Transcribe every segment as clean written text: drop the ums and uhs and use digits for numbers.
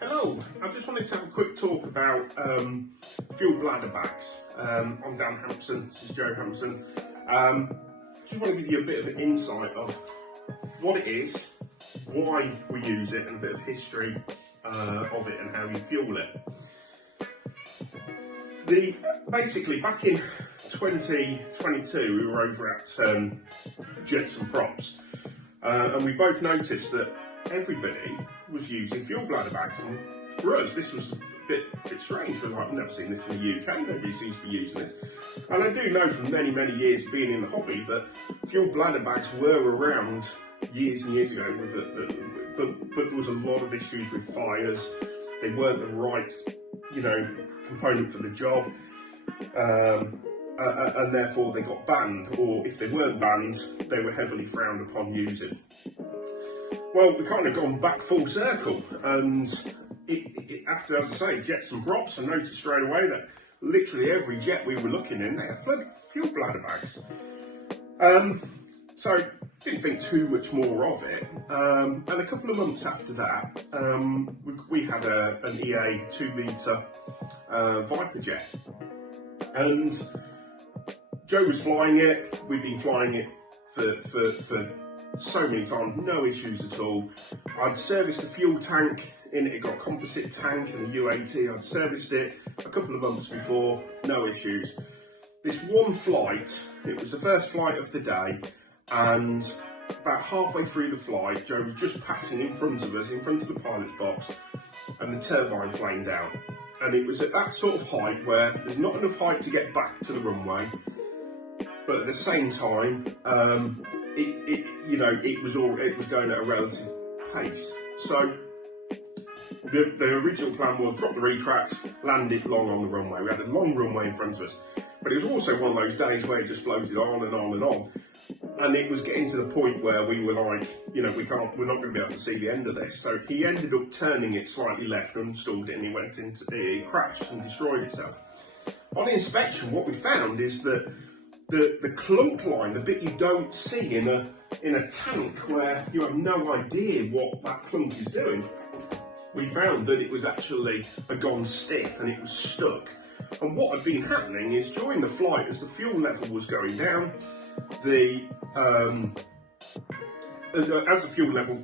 Hello, I just wanted to have a quick talk about fuel bladder bags. I'm Dan Hampson, this is Joe Hampson. Just want to give you a bit of an insight of what it is, why we use it, and a bit of history of it and how you fuel it. Basically, back in 2022, we were over at Jets and Props, and we both noticed that everybody was using fuel bladder bags, and for us this was a bit strange. We're like, I've never seen this in the UK, nobody seems to be using this. And I do know from many years being in the hobby that fuel bladder bags were around years and years ago, but there was a lot of issues with fires. They weren't the right, component for the job, and therefore they got banned, or if they weren't banned, they were heavily frowned upon using. Well, we kind of gone back full circle, and after, as I say, Jets and Props, I noticed straight away that literally every jet we were looking in, they had fuel bladder bags. So didn't think too much more of it, and a couple of months after that, we had an EA 2-litre Viper jet, and Joe was flying it. We'd been flying it for so many times, no issues at all. I'd serviced the fuel tank in it, got a composite tank and a UAT. I'd serviced it a couple of months before, no issues. This one flight, it was the first flight of the day, and about halfway through the flight, Joe was just passing in front of us, in front of the pilot's box, and the turbine flamed out. And it was at that sort of height where there's not enough height to get back to the runway, but at the same time, it was going at a relative pace. So the original plan was drop the retracts, land it long on the runway. We had a long runway in front of us, but it was also one of those days where it just floated on and on and on. And it was getting to the point where we were like, we're not going to be able to see the end of this. So he ended up turning it slightly left and stalled it, and it crashed and destroyed itself. On inspection, what we found is that the clunk line, the bit you don't see in a tank where you have no idea what that clunk is doing, we found that it was actually gone stiff and it was stuck. And what had been happening is during the flight, as the fuel level was going down, as the fuel level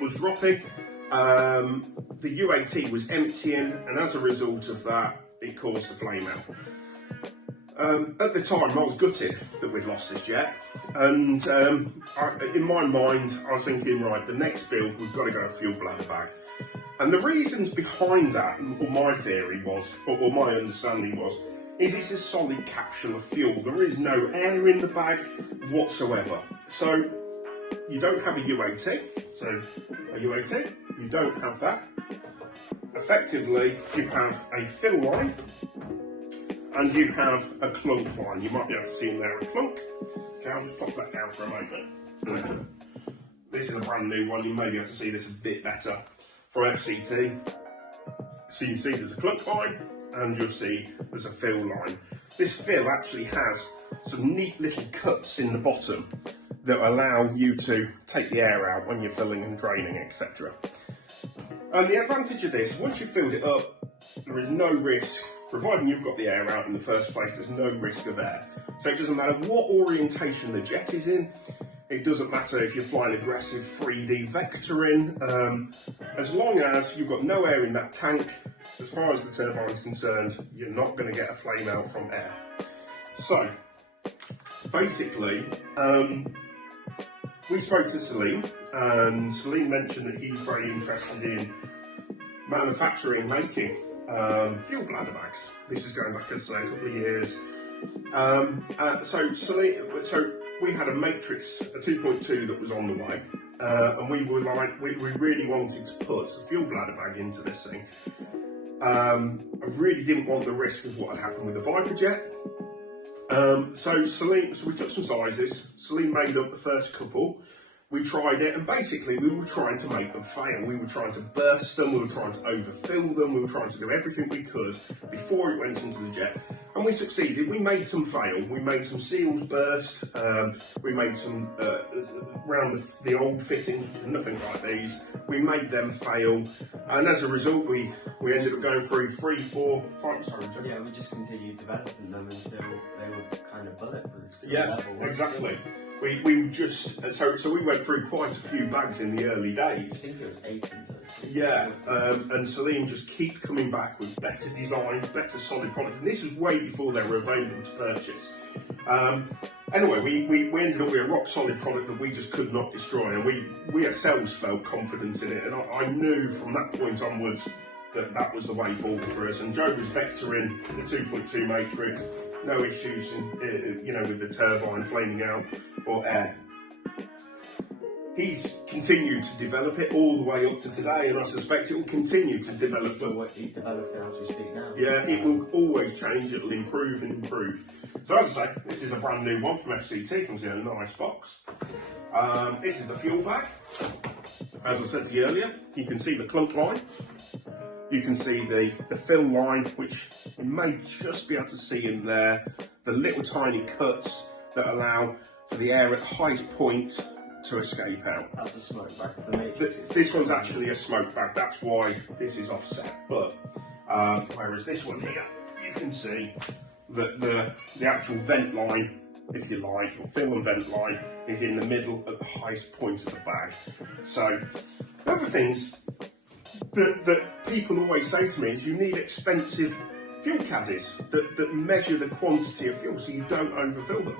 was dropping, the UAT was emptying, and as a result of that, it caused a flame out. At the time, I was gutted that we'd lost this jet, and in my mind, I was thinking, right, the next build, we've got to go a fuel bladder bag. And the reasons behind that, or my theory was, or my understanding was, is it's a solid capsule of fuel. There is no air in the bag whatsoever. So you don't have a UAT, you don't have that. Effectively, you have a fill line, and you have a clunk line. You might be able to see in there a clunk. Okay, I'll just pop that down for a moment. This is a brand new one. You may be able to see this a bit better for FCT. So you see there's a clunk line, and you'll see there's a fill line. This fill actually has some neat little cuts in the bottom that allow you to take the air out when you're filling and draining, etc. And the advantage of this, once you've filled it up, there is no risk, providing you've got the air out in the first place, there's no risk of air. So it doesn't matter what orientation the jet is in, it doesn't matter if you're flying aggressive 3D vectoring, as long as you've got no air in that tank, as far as the turbine is concerned, you're not going to get a flame out from air. So, basically, we spoke to Salim, and Salim mentioned that he's very interested in manufacturing, making fuel bladder bags. This is going back, as I say, a couple of years. So we had a Matrix, a 2.2 that was on the way, and we were like, we really wanted to put a fuel bladder bag into this thing. I really didn't want the risk of what had happened with the Viper jet. So we took some sizes. Salim made up the first couple. We tried it, and basically we were trying to make them fail. We were trying to burst them, we were trying to overfill them, we were trying to do everything we could before it went into the jet. And we succeeded. We made some fail. We made some seals burst. We made some around the old fittings, nothing like these. We made them fail, and as a result, we ended up going through 3, 4, 5. Sorry, John. Yeah, we just continued developing them until they were kind of bulletproof. Yeah, exactly. We just so we went through quite a few bags in the early days. I think it was 8 in total. Yeah, and Salim just keep coming back with better designs, better solid products, and this is way before they were available to purchase. Anyway, we ended up with a rock solid product that we just could not destroy, and we ourselves felt confident in it, and I knew from that point onwards that was the way forward for us. And Joe was vectoring the 2.2 matrix, no issues with the turbine flaming out or air. He's continued to develop it all the way up to today, and I suspect it will continue to develop. So what he's developing as we speak now. Yeah, it will always change. It will improve and improve. So as I say, this is a brand new one from FCT. Comes in a nice box. This is the fuel bag. As I said to you earlier, you can see the clunk line. You can see the fill line, which you may just be able to see in there. The little tiny cuts that allow for the air at the highest point to escape out. That's a smoke bag for the matrix. This one's actually a smoke bag, that's why this is offset. But whereas this one here, you can see that the actual vent line, if you like, or fill and vent line, is in the middle at the highest point of the bag. So the other things that people always say to me is you need expensive fuel caddies that measure the quantity of fuel so you don't overfill them.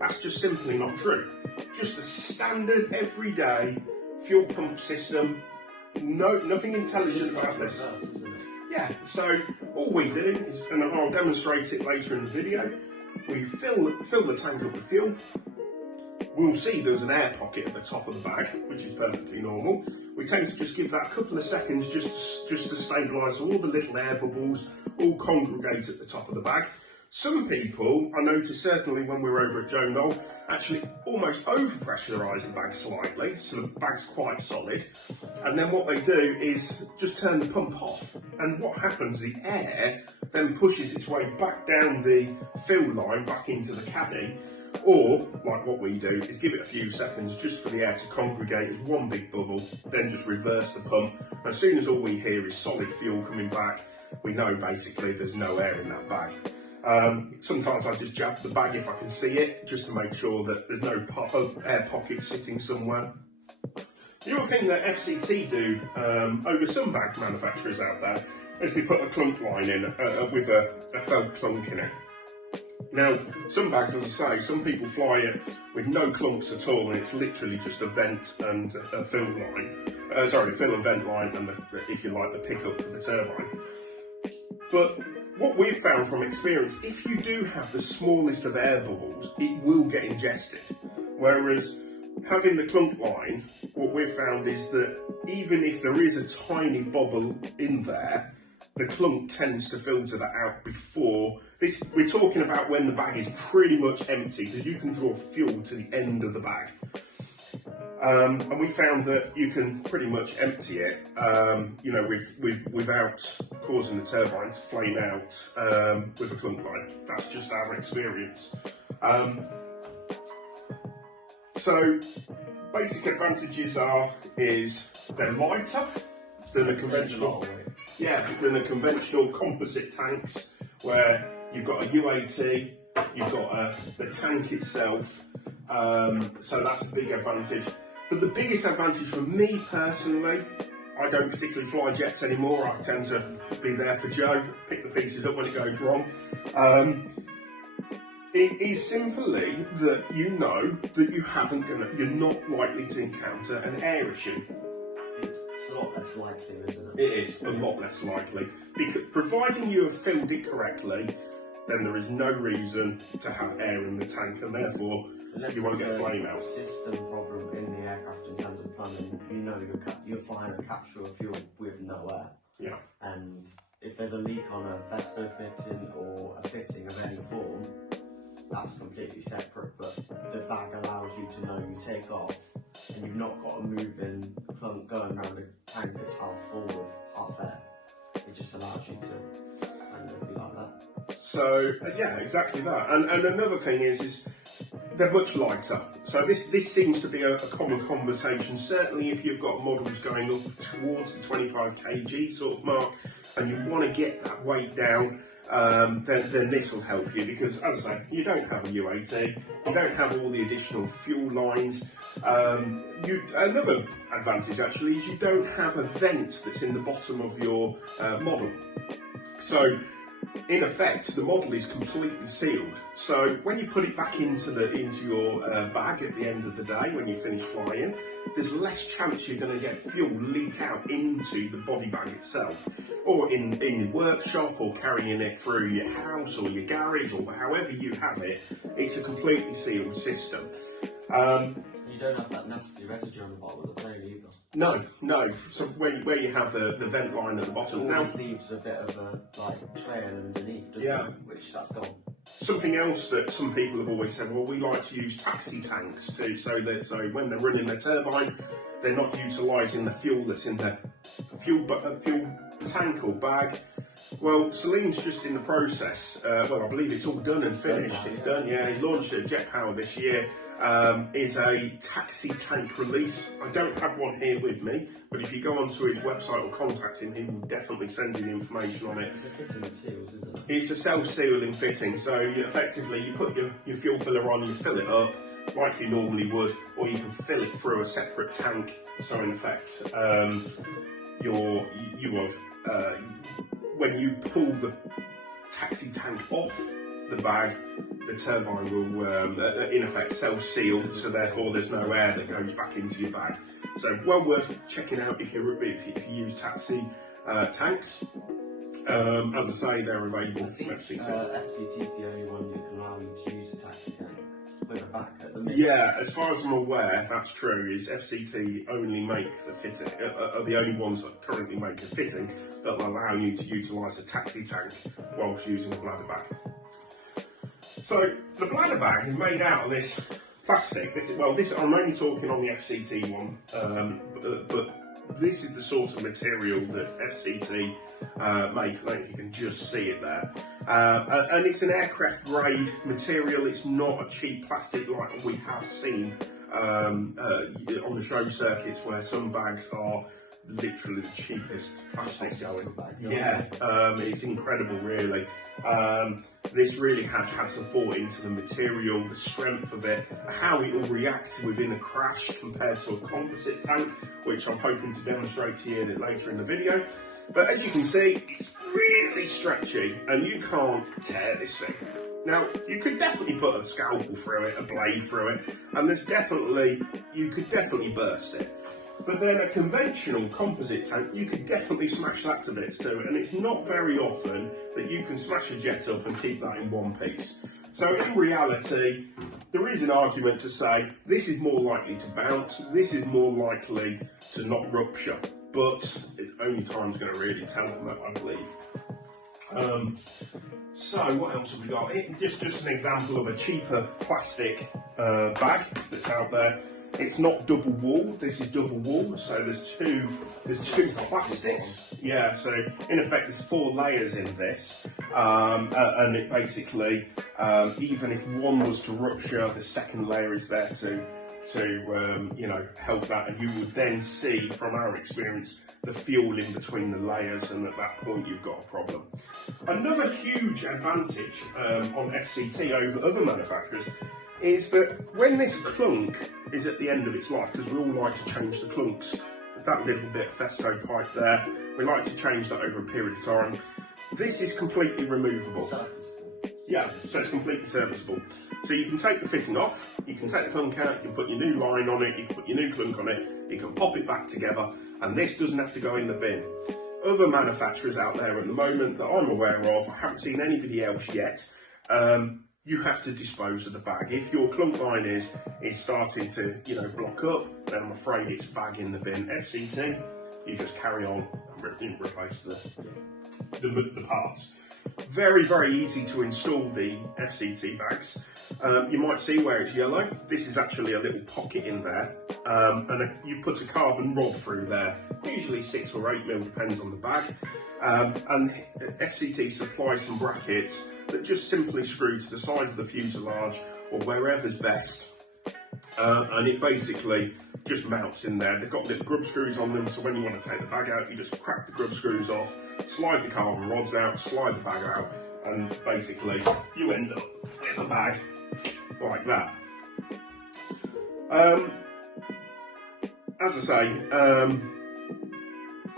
That's just simply not true. Just a standard, everyday fuel pump system. Nothing intelligent about this. Isn't it? Yeah, so all we do is, and I'll demonstrate it later in the video, we fill the tank up with fuel. We'll see there's an air pocket at the top of the bag, which is perfectly normal. We tend to just give that a couple of seconds just to stabilise all the little air bubbles, all congregate at the top of the bag. Some people, I noticed certainly when we were over at Joe Knoll, actually almost over-pressurise the bag slightly, so the bag's quite solid. And then what they do is just turn the pump off. And what happens, the air then pushes its way back down the fill line, back into the caddy. Or, like what we do, is give it a few seconds just for the air to congregate as one big bubble, then just reverse the pump. As soon as all we hear is solid fuel coming back, we know basically there's no air in that bag. Sometimes I just jab the bag if I can see it, just to make sure that there's no air pocket sitting somewhere. The other thing that FCT do over some bag manufacturers out there is they put a clunk line in with a felt clunk in it. Now, some bags, as I say, some people fly it with no clunks at all, and it's literally just a vent and a fill line. Fill and vent line, and if you like, the pickup for the turbine. But what we've found from experience, if you do have the smallest of air bubbles, it will get ingested. Whereas having the clunk line, what we've found is that even if there is a tiny bubble in there, the clunk tends to filter that out before this. We're talking about when the bag is pretty much empty, because you can draw fuel to the end of the bag. And we found that you can pretty much empty it, without causing the turbine to flame out with a clunk line. That's just our experience. So, basic advantages is they're lighter than a conventional. Yeah, than a conventional composite tanks, where you've got a UAT, you've got the tank itself. So that's a big advantage. But the biggest advantage for me personally, I don't particularly fly jets anymore. I tend to be there for Joe, pick the pieces up when it goes wrong. It is simply that you know that you're not likely to encounter an air issue. It's a lot less likely, isn't it? It is a lot less likely, because providing you have filled it correctly, then there is no reason to have air in the tank, and therefore you won't get a flame out. System problem in the aircraft in terms of plumbing. You know you're flying a capsule of fuel with no air. Yeah. And if there's a leak on a Festo fitting or a fitting of any form, that's completely separate. But the bag allows you to know you take off and you've not got a moving clunk going around the tank that's half full with half air. It just allows you to kind of be like that. So yeah, exactly that. And another thing is they're much lighter. So this seems to be a common conversation, certainly if you've got models going up towards the 25 kg sort of mark and you want to get that weight down, then this will help you, because as I say, you don't have a UAT, you don't have all the additional fuel lines. Another advantage actually is you don't have a vent that's in the bottom of your model. So in effect, the model is completely sealed. So when you put it back into your bag at the end of the day, when you finish flying, there's less chance you're going to get fuel leak out into the body bag itself, or in your workshop, or carrying it through your house or your garage, or however you have it. It's a completely sealed system. You don't have that nasty residue on the bottom of the plane either. No. So where you have the vent line at the bottom, now leaves a bit of a trail underneath, doesn't it? Which that's gone. Something else that some people have always said, well, we like to use taxi tanks so when they're running their turbine, they're not utilising the fuel that's in the fuel tank or bag. Well, Salim's just in the process. Well, I believe it's all done and finished. It's done, yeah. He launched at Jet Power this year. Is a taxi tank release. I don't have one here with me, but if you go onto his website or contact him, he will definitely send you the information on it. It's a fitting and seals, isn't it? It's a self-sealing fitting, so effectively you put your fuel filler on, you fill it up like you normally would, or you can fill it through a separate tank. So in effect, when you pull the taxi tank off the bag, the turbine will in effect self-seal, so therefore there's no air that goes back into your bag. So well worth checking out if you use taxi tanks. As I say, they're available from FCT. FCT is the only one that can allow you to use a taxi tank with a back at the minute. Yeah, as far as I'm aware, that's true. Is FCT only make the fitting, are the only ones that currently make a fitting that will allow you to utilise a taxi tank whilst using a bladder bag. So the bladder bag is made out of this plastic. I'm only talking on the FCT one, but this is the sort of material that FCT make. I don't know if you can just see it there. And it's an aircraft grade material. It's not a cheap plastic like we have seen on the show circuits, where some bags are literally the cheapest plastic going. Yeah, it's incredible, really. This really has had some thought into the material, the strength of it, how it will react within a crash compared to a composite tank, which I'm hoping to demonstrate to you later in the video. But as you can see, it's really stretchy and you can't tear this thing. Now, you could definitely put a scalpel through it, a blade through it, and you could definitely burst it. But then a conventional composite tank, you could definitely smash that to bits too, and it's not very often that you can smash a jet up and keep that in one piece. So in reality, there is an argument to say this is more likely to bounce, this is more likely to not rupture, but only time's going to really tell on that, I believe. So what else have we got? Just an example of a cheaper plastic bag that's out there. It's not double walled, this is double walled, so there's two plastics. Yeah, so in effect there's 4 layers in this, and it basically, even if one was to rupture, the second layer is there to help that, and you would then see from our experience the fuel in between the layers, and at that point you've got a problem. Another huge advantage on FCT over other manufacturers is that when this clunk is at the end of its life, because we all like to change the clunks, that little bit of festo pipe there, we like to change that over a period of time. This is completely removable. Yeah, so it's completely serviceable. So you can take the fitting off, you can take the clunk out, you can put your new line on it, you can put your new clunk on it, you can pop it back together, and this doesn't have to go in the bin. Other manufacturers out there at the moment that I'm aware of, I haven't seen anybody else yet, you have to dispose of the bag. If your clunk line is starting to block up, then I'm afraid it's bag in the bin. FCT, you just carry on and replace the parts. Very, very easy to install the FCT bags. You might see where it's yellow. This is actually a little pocket in there, and you put a carbon rod through there, usually 6 or 8 mil, depends on the bag. And FCT supplies some brackets that just simply screw to the side of the fuselage or wherever's best, and it basically just mounts in there. They've got little grub screws on them, so when you want to take the bag out, you just crack the grub screws off, slide the carbon rods out, slide the bag out, and basically you end up with a bag like that. As I say,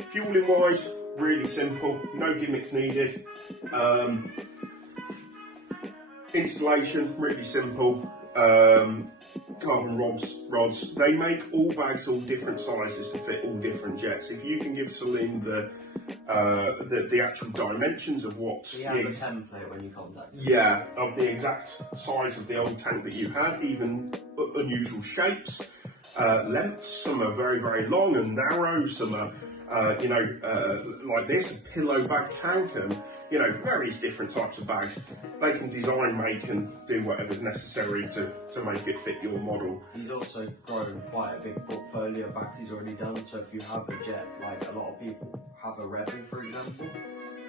fueling wise, really simple, no gimmicks needed. Installation, really simple. Carbon rods. They make all bags all different sizes to fit all different jets. If you can give Salim the actual dimensions of what he has a template when you contact him. Yeah, of the exact size of the old tank that you had, even unusual shapes, lengths. Some are very, very long and narrow. Some are like this, a pillow bag tank, and various different types of bags. They can design, make and do whatever's necessary to make it fit your model. He's also grown quite a big portfolio of bags he's already done, so if you have a jet, like a lot of people have a Rebel for example,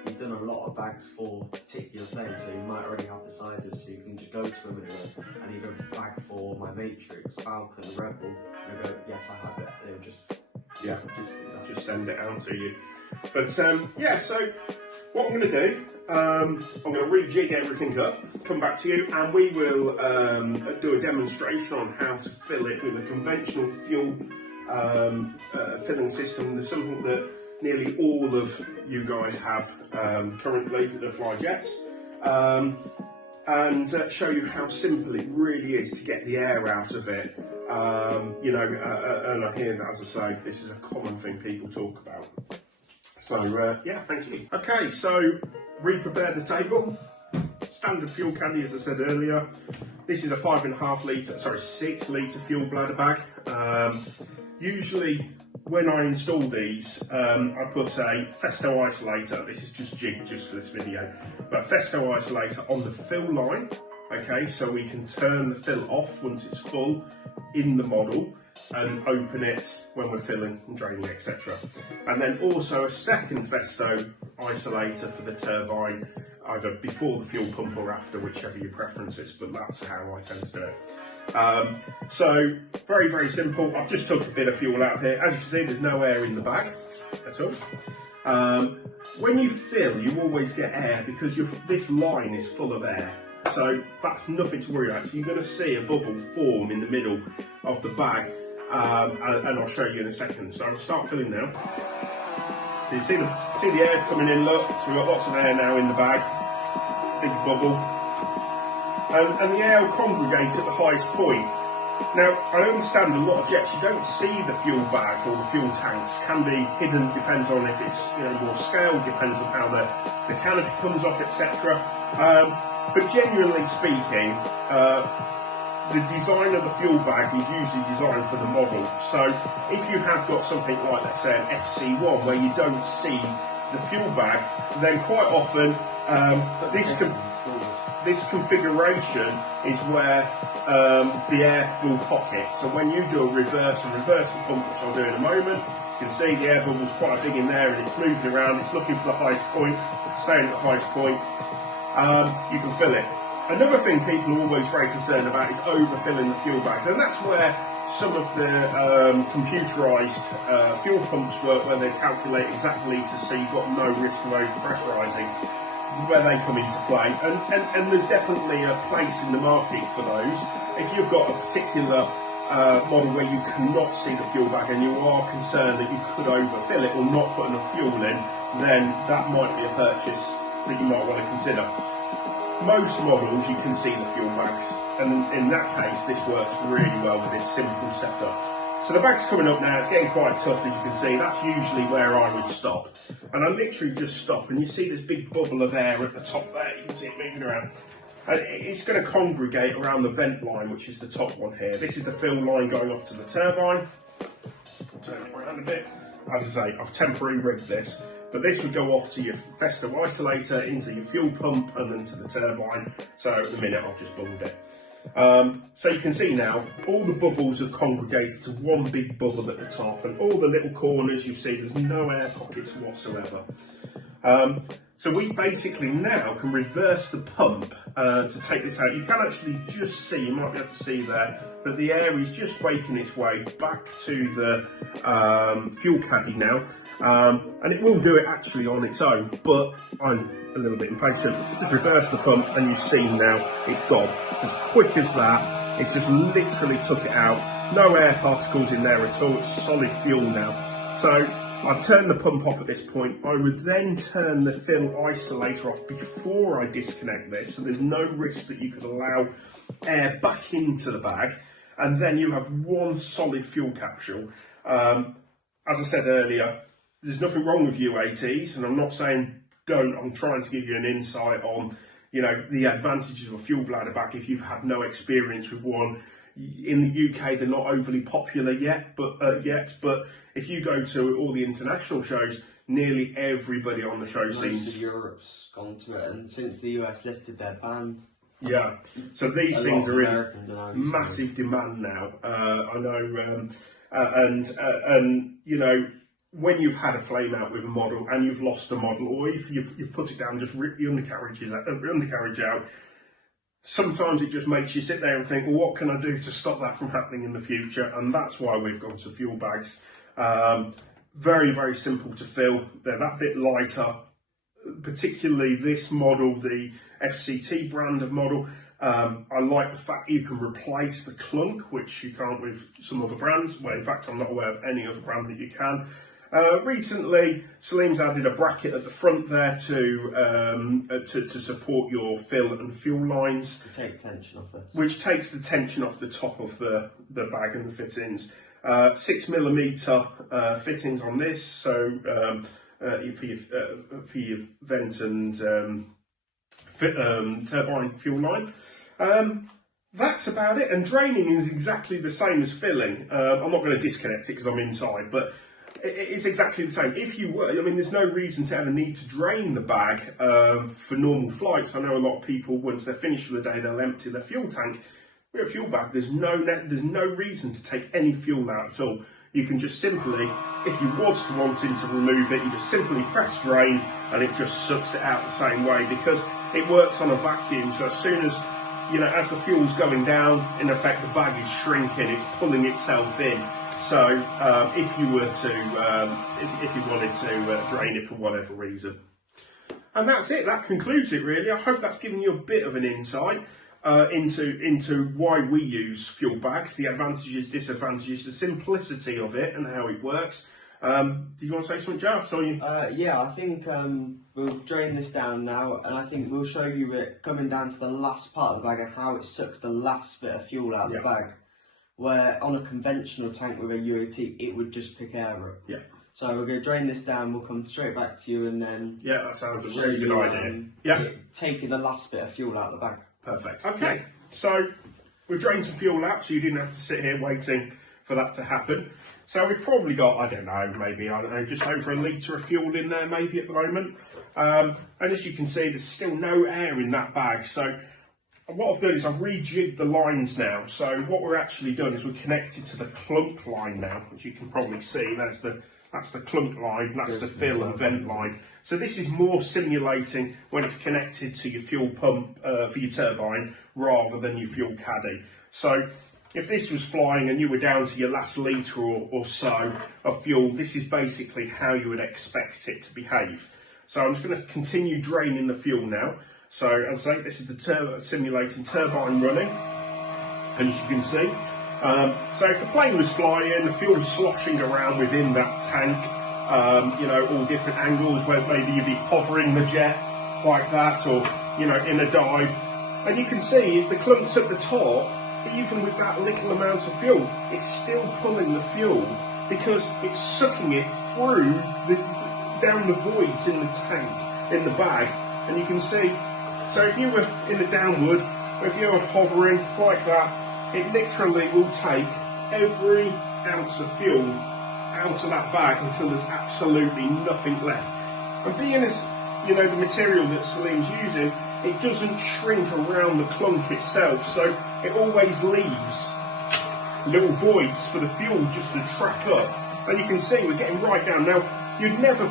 he's done a lot of bags for particular planes, so you might already have the sizes, so you can just go to him and go, I need a bag for my Matrix, Falcon, Rebel, and he'll go, yes I have it, and he'll just just send it out to you. But so what I'm going to do, I'm going to rejig everything up, come back to you, and we will do a demonstration on how to fill it with a conventional fuel filling system. There's something that nearly all of you guys have currently that fly jets, and show you how simple it really is to get the air out of it. And I hear that, as I say, this is a common thing people talk about. So, yeah, thank you. Okay, so re-prepare the table. Standard fuel caddy, as I said earlier. This is a 6 litre fuel bladder bag. Usually, when I install these, I put a Festo isolator. This is just jigged just for this video, but Festo isolator on the fill line. Okay, so we can turn the fill off once it's full in the model and open it when we're filling and draining, etc. And then also a second Festo isolator for the turbine, either before the fuel pump or after, whichever your preference is, but that's how I tend to do it. So very, very simple. I've just took a bit of fuel out of here. As you can see, there's no air in the bag at all. When you fill, you always get air because this line is full of air. So that's nothing to worry about. So you're going to see a bubble form in the middle of the bag, and I'll show you in a second. So I'll start filling now. So you see the air's coming in, look. So we've got lots of air now in the bag. Big bubble. And the air will congregate at the highest point. Now, I understand a lot of jets, you don't see the fuel bag or the fuel tanks. Can be hidden, depends on if it's more scale, depends on how the canopy comes off, etc. But genuinely speaking, the design of the fuel bag is usually designed for the model. So if you have got something like, let's say, an FC1 where you don't see the fuel bag, then quite often this configuration is where the air will pocket. So when you do a reverse pump, which I'll do in a moment, you can see the air bubble's quite big in there and it's moving around, it's looking for the highest point, staying at the highest point. You can fill it. Another thing people are always very concerned about is overfilling the fuel bags, and that's where some of the computerised fuel pumps work, where they calculate exactly to see you've got no risk of overpressurising, where they come into play. And there's definitely a place in the market for those. If you've got a particular model where you cannot see the fuel bag and you are concerned that you could overfill it or not put enough fuel in, then that might be a purchase that you might want to consider. Most models you can see the fuel bags, and in that case this works really well with this simple setup. So the bag's coming up now, it's getting quite tough, as you can see. That's usually where I would stop, and I literally just stop, and you see this big bubble of air at the top there, you can see it moving around, and it's going to congregate around the vent line, which is the top one here. This is the fill line going off to the turbine. I'll turn it around a bit. As I say, I've temporarily rigged this, but this would go off to your Festo isolator, into your fuel pump, and then to the turbine. So at the minute I've just bubbled it. So you can see now, all the bubbles have congregated to one big bubble at the top, and all the little corners you see, there's no air pockets whatsoever. So we basically now can reverse the pump to take this out. You can actually just see, you might be able to see there, that the air is just making its way back to the fuel caddy now. And it will do it actually on its own, but I'm a little bit impatient. Just reverse the pump and you see now it's gone. It's as quick as that. It's just literally took it out. No air particles in there at all. It's solid fuel now. So I've turned the pump off at this point. I would then turn the fill isolator off before I disconnect this, so there's no risk that you could allow air back into the bag, and then you have one solid fuel capsule. As I said earlier, there's nothing wrong with UATs, and I'm not saying don't. I'm trying to give you an insight on, you know, the advantages of a fuel bladder bag if you've had no experience with one. In the UK, they're not overly popular yet, but if you go to all the international shows, nearly everybody on the show seems. Most of Europe's gone to it, and since the US lifted their ban. Yeah, so these things are in massive demand now. I know, and you know, when you've had a flame out with a model and you've lost a model, or if you've put it down, just ripped the undercarriage out. Sometimes it just makes you sit there and think, well, what can I do to stop that from happening in the future? And that's why we've gone to fuel bags. Very, very simple to fill. They're that bit lighter, particularly this model, the FCT brand of model. I like the fact you can replace the clunk, which you can't with some other brands. Well, in fact, I'm not aware of any other brand that you can. Recently, Salim's added a bracket at the front there to support your fill and fuel lines. To take tension off this. Which takes the tension off the top of the bag and the fittings. 6mm fittings on this, so for your vent and turbine fuel line. That's about it, and draining is exactly the same as filling. I'm not going to disconnect it because I'm inside, but it's exactly the same. If you were, I mean, there's no reason to ever need to drain the bag for normal flights. I know a lot of people, once they're finished for the day, they'll empty their fuel tank. With a fuel bag, there's no reason to take any fuel out at all. You can just simply, if you was wanting to remove it, you just simply press drain and it just sucks it out the same way, because it works on a vacuum. So as soon as, you know, as the fuel's going down, in effect the bag is shrinking, it's pulling itself in. So if you were to, if you wanted to drain it for whatever reason. And that's it, that concludes it really. I hope that's given you a bit of an insight into why we use fuel bags, the advantages, disadvantages, the simplicity of it and how it works. Do you want to say something, Joe? Yeah, I think we'll drain this down now, and I think we'll show you it coming down to the last part of the bag and how it sucks the last bit of fuel out of the bag. Where on a conventional tank with a UAT, it would just pick air up. Yeah. So we're going to drain this down, we'll come straight back to you and then... Yeah, that sounds a really good idea. Taking the last bit of fuel out of the bag. Perfect. Okay, so we've drained some fuel out, so you didn't have to sit here waiting for that to happen. So we've probably got, I don't know, just over a litre of fuel in there maybe at the moment. And as you can see, there's still no air in that bag. So what I've done is I've rejigged the lines now. So what we're actually doing is we're connected to the clunk line now, which you can probably see. That's the clunk line, that's the fill and vent line. So this is more simulating when it's connected to your fuel pump for your turbine rather than your fuel caddy. So if this was flying and you were down to your last litre or so of fuel, this is basically how you would expect it to behave. So I'm just going to continue draining the fuel now. So as I say, this is the simulating turbine running, and as you can see. So if the plane was flying, the fuel's sloshing around within that tank, you know, all different angles where maybe you'd be hovering the jet like that, or, you know, in a dive. And you can see if the clump's at the top, even with that little amount of fuel, it's still pulling the fuel because it's sucking it through down the voids in the tank, in the bag. And you can see, so if you were in the downward, or if you were hovering like that, it literally will take every ounce of fuel out of that bag until there's absolutely nothing left. And being as, you know, the material that Salim's using, it doesn't shrink around the clunk itself, so it always leaves little voids for the fuel just to track up. And you can see we're getting right down. Now, You'd never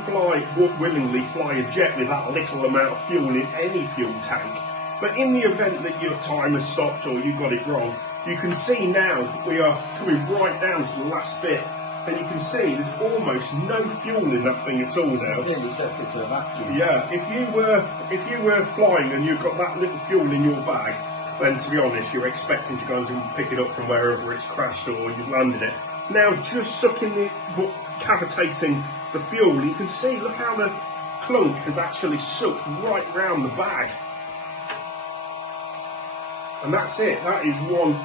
willingly fly a jet with that little amount of fuel in any fuel tank. But in the event that your timer stopped or you got it wrong, you can see now we are coming right down to the last bit, and you can see there's almost no fuel in that thing at all now. Yeah, you set it to a vacuum. Yeah, if you were flying and you've got that little fuel in your bag, then to be honest, you're expecting to go and pick it up from wherever it's crashed or you've landed it. It's now just cavitating the fuel. You can see, look how the clunk has actually sucked right round the bag. And that's it. That is one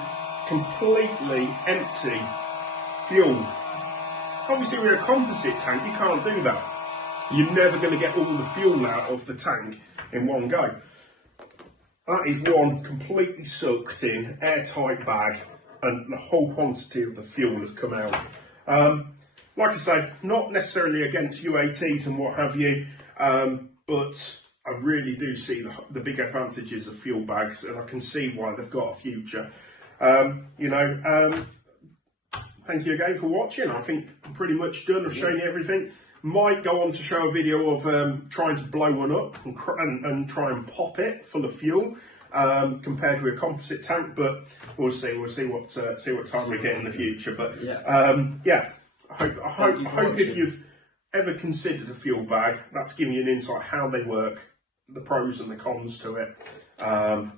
completely empty fuel. Obviously, with a composite tank, you can't do that. You're never going to get all the fuel out of the tank in one go. That is one completely sucked in, airtight bag, and the whole quantity of the fuel has come out. Like I say, not necessarily against UATs and what have you, but I really do see the big advantages of fuel bags, and I can see why they've got a future. Thank you again for watching. I think I'm pretty much done. I've shown you everything. Might go on to show a video of trying to blow one up and try and pop it full of fuel compared with a composite tank, but we'll see. We'll see what time we get in the future. But yeah, I hope if you've ever considered a fuel bag, that's giving you an insight how they work, the pros and the cons to it. Thanks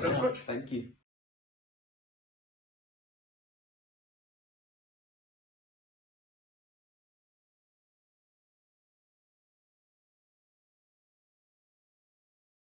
so much. Thank you.